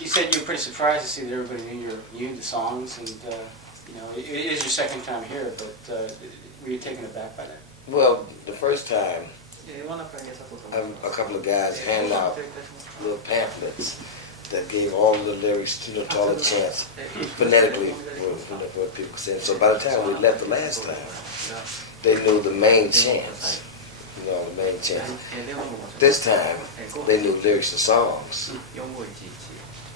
You said you were pretty surprised to see that everybody knew the songs, and it is your second time here, but were you taken aback by that? Well, the first time, a couple of guys handed out little pamphlets that gave all the lyrics to all the chants phonetically, what people said. So by the time we left the last time, they knew the main chants. The main chants. This time, they knew lyrics to songs,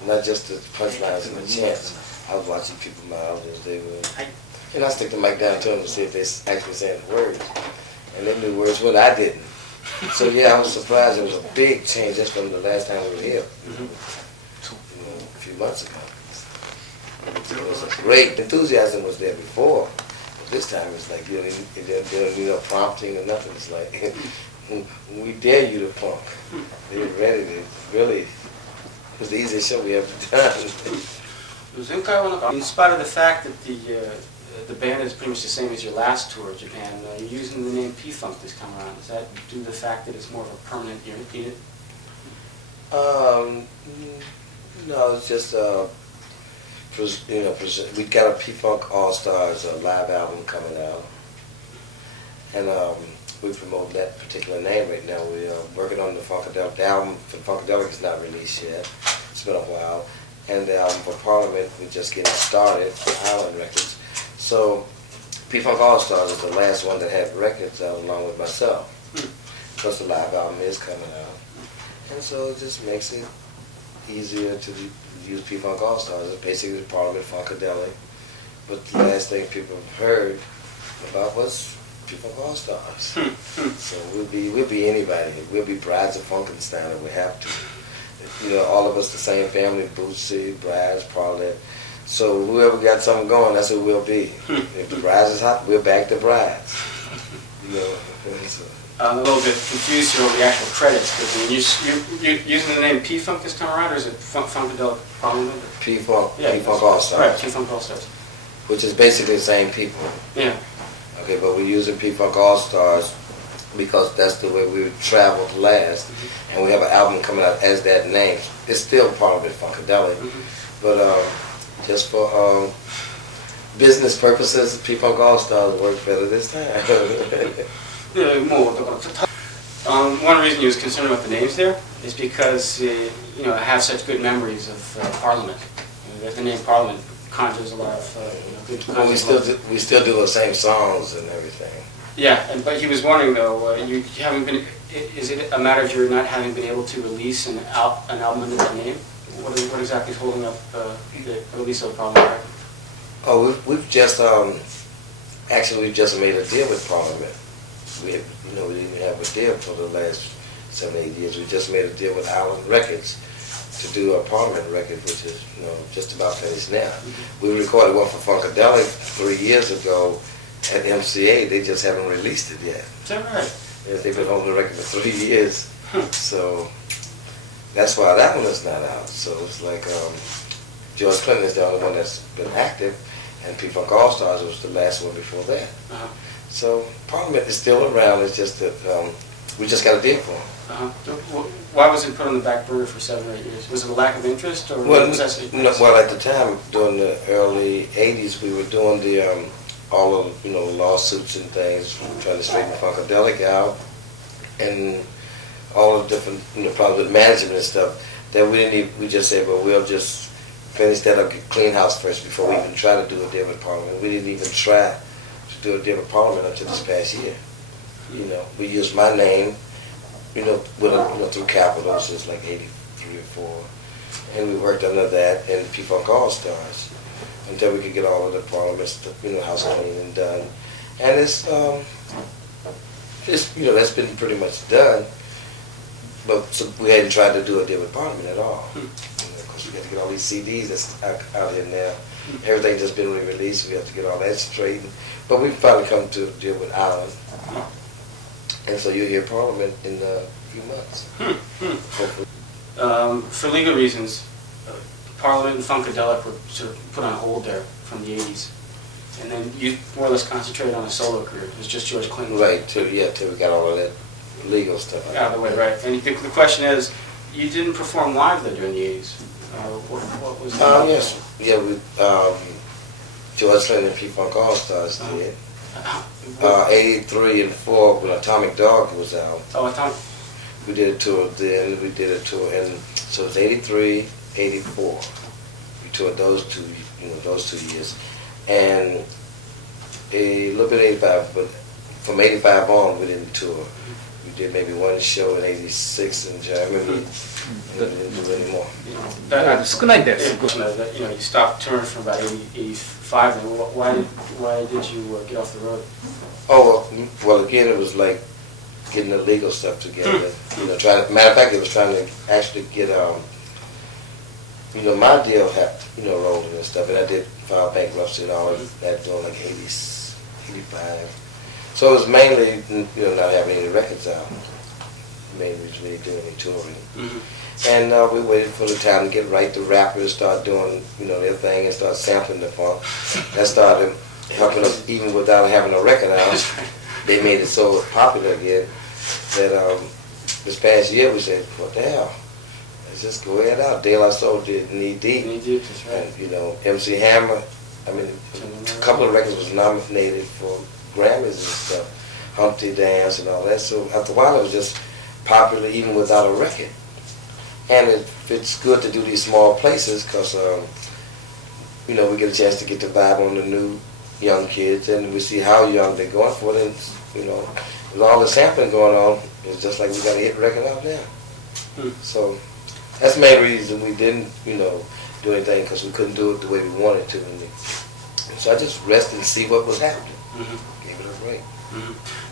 not just the punchlines and the chants. I was watching people mouths as they were, and I stick the mic down to them to see if they actually saying the words, and they knew words when I didn't. So yeah, I was surprised. It was a big change just from the last time we were here, a few months ago. It was a great enthusiasm was there before. This time it's like you don't need no prompting or nothing. It's like, we dare you to punk. They're ready to really, it was the easiest show we ever done. In spite of the fact that the band is pretty much the same as your last tour of Japan, you're using the name PFunk this time around. Is that due to the fact that it's more of a permanent unit? No, it's just we got a PFunk AllStars live album coming out, and we promote that particular name right now. We're working on the Funkadelic. The album for Funkadelic is not released yet. It's been a while, and the album for Parliament we're just getting started for Island Records. So PFunk AllStars is the last one that had records out along with myself. Plus the live album is coming out, and so it just makes it easier to use PFunk AllStars. It's basically the Parliament Funkadelic, but the last thing people heard about was PFunk AllStars. So we'll be anybody. We'll be Brides of Funkenstein if we have to. All of us the same family: Bootsy, Brides, Parliament. So whoever got something going, that's who we'll be. If the Brides is hot, we'll back the Brides. I'm a little bit confused here over the actual credits, but you're using the name P-Funk this time around, or is it Funkadelic Parliament? P-Funk, yeah, P-Funk AllStars. Right, P-Funk AllStars. Which is basically the same people. Yeah. Okay, but we're using P-Funk AllStars because that's the way we traveled last, and we have an album coming out as that name. It's still Parliament Funkadelic, but just for business purposes, P-Funk AllStars worked better this time. One reason you was concerned about the names there is because I have such good memories of Parliament. The name Parliament conjures a lot of good. Well, we still do the same songs and everything. Yeah, but he was wondering though, you haven't been. Is it a matter of your not having been able to release an album under that name? What exactly is holding up the release of Parliament record? Oh, we've just we've just made a deal with Parliament. We didn't have a deal for the last 7-8 years. We just made a deal with Island Records to do a Parliament record, which is just about finished now. We recorded one for Funkadelic 3 years ago at MCA. They just haven't released it yet. Is that right? Yeah, they've been holding the record for 3 years, so that's why that one is not out. So it's like George Clinton is the only one that's been active, and PFunk AllStars was the last one before that. So Parliament is still around. It's just that we just got a deal for him. Why was it put on the back burner for 7 or 8 years? Was it a lack of interest, or was that? Well, at the time, during the early '80s, we were doing the all of lawsuits and things, trying to straighten Funkadelic out, and all the different problems with management and stuff. That we didn't even, we just said, well, we'll just finish that up, clean house first before we even try to do a deal with Parliament. We didn't even try to do a deal with Parliament until this past year. We used my name, through Capitals, it's like 83 or 4, and we worked under that and PFunk AllStars until we could get all of the Parliament stuff, house clean and done. And it's that's been pretty much done. But so we hadn't tried to do a deal with Parliament at all. Because we got to get all these CDs that's out here now. Everything just been re-released. We have to get all that straightened. But we finally come to a deal with Island. And so you'll hear Parliament in a few months. For legal reasons, Parliament and Funkadelic were sort of put on hold there from the 80s. And then you more or less concentrated on a solo career. It was just George Clinton. Right, till we got all of that legal stuff out of the way, right. And the question is, you didn't perform live though during the 80s. What was the Yes, yeah, we, George Clinton and PFunk AllStars did. 83 and 4 when Atomic Dog was out. Oh, Atomic. We did a tour then, we did a tour, and so it's 83, 84. We toured those two years. And a little bit 85, but from 85 on we didn't tour. We did maybe one show in 86 in Germany, and we didn't do any more. You know, you stopped touring from about 85, and why did you get off the road? Oh, well, again, it was like getting the legal stuff together. You know, matter of fact, it was trying to actually get, you know, my deal had, you know, rolling and stuff, and I did file bankruptcy and all of that during like 85. So it was mainly, you know, not having any records out. Mainly was really doing any touring. And we waited for the time to get right. The rappers start doing, you know, their thing and start sampling the funk. That started helping us even without having a record out. They made it so popular again that this past year we said, what the hell? Let's just go ahead out. De La Soul did Knee Deep. Knee Deep, that's right. And, you know, MC Hammer, I mean, a couple of records was nominated for Grammys and stuff. Humpty Dance and all that. So after a while it was just popular even without a record. And it's good to do these small places because, you know, we get a chance to get the vibe on the new young kids and we see how young they're going for it. And, you know, with all the sampling going on, it's just like we got a hit record out now. So that's the main reason we didn't, you know, do anything because we couldn't do it the way we wanted to. And so I just rested and see what was happening. Gave it a break.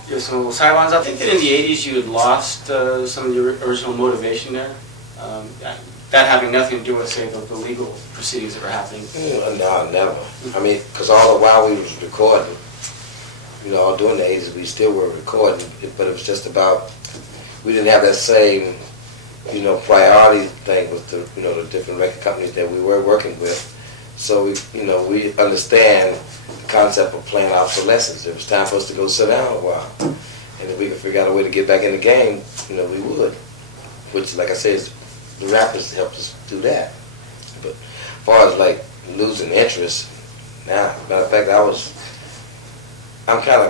Yeah, so Saiwan's, I think that in the 80s you had lost some of your original motivation there. That having nothing to do with, say, the legal proceedings that were happening. No, never. I mean, because all the while we was recording, you know, all during the 80s we still were recording, but it was just about, we didn't have that same, you know, priority thing with the, you know, the different record companies that we were working with. So we, you know, we understand the concept of playing obsolescence. It was time for us to go sit down a while, and if we could figure out a way to get back in the game, you know, we would. Which, like I said, the rappers helped us do that. But as far as like losing interest, nah. Matter of fact, I'm kind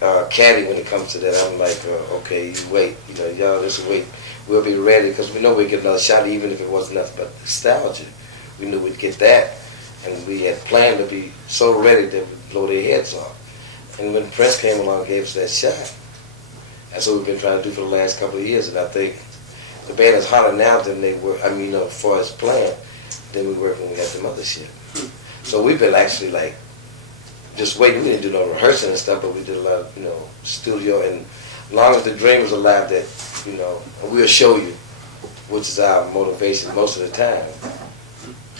of catty when it comes to that. I'm like, okay, you wait, you know, y'all just wait. We'll be ready because we know we'd get another shot, even if it wasn't nothing but nostalgia. We knew we'd get that, and we had planned to be so ready that we'd blow their heads off. And when Prince came along and gave us that shot, that's what we've been trying to do for the last couple of years, and I think the band is harder now than they were, I mean, you know, as far as playing, than we were when we got them other shit. So we've been actually like, just waiting. We didn't do no rehearsing and stuff, but we did a lot of, you know, studio, and as long as the dream was alive that, you know, we'll show you, which is our motivation most of the time.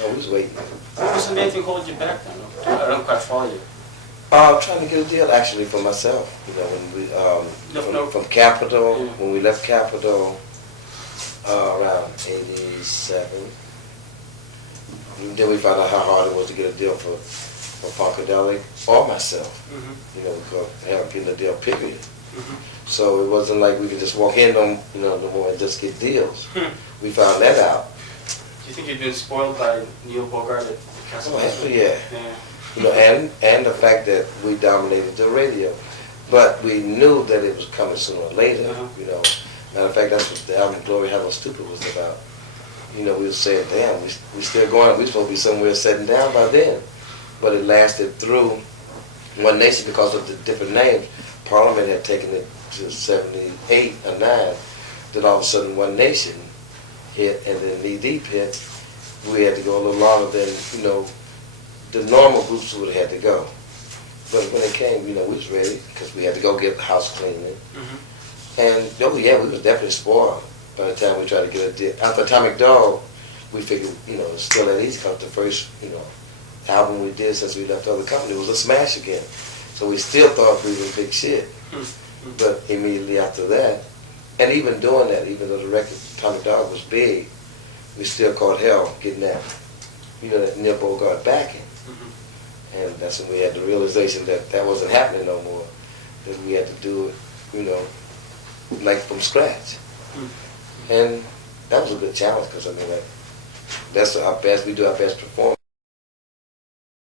Oh, we was waiting. What was the main thing holding you back then? I don't quite follow you. Trying to get a deal actually for myself. You know, when we, from Capitol, when we left Capitol, around 87. And then we found out how hard it was to get a deal for Funkadelic or myself. You know, because getting a deal, period. So it wasn't like we could just walk in on, you know, no more and just get deals. We found that out. Do you think you'd been spoiled by Neil Bogart at Castle? Oh, yeah. You know, and the fact that we dominated the radio. But we knew that it was coming sooner or later, you know. Matter of fact, that's what the album Glory Hello Stupid was about. You know, we were saying, damn, we still going, we supposed to be somewhere sitting down by then. But it lasted through One Nation because of the different names. Parliament had taken it to 78 or 9. Then all of a sudden One Nation hit, and then Knee Deep hit. We had to go a little longer than, you know, the normal groups would have had to go. But when it came, you know, we was ready because we had to go get the house cleaning. And, oh yeah, we was definitely spoiled by the time we tried to get a deal. After Atomic Dog, we figured, you know, Still at Ease because the first, you know, album we did since we left the other company was a smash again. So we still thought we were big shit. But immediately after that, and even doing that, even though the record Atomic Dog was big, we still caught hell getting that, you know, that Neil Bogart backing. And that's when we had the realization that that wasn't happening no more. That we had to do it, you know, like from scratch. And that was a good challenge because, I mean, like, That's our best. We do our best performance.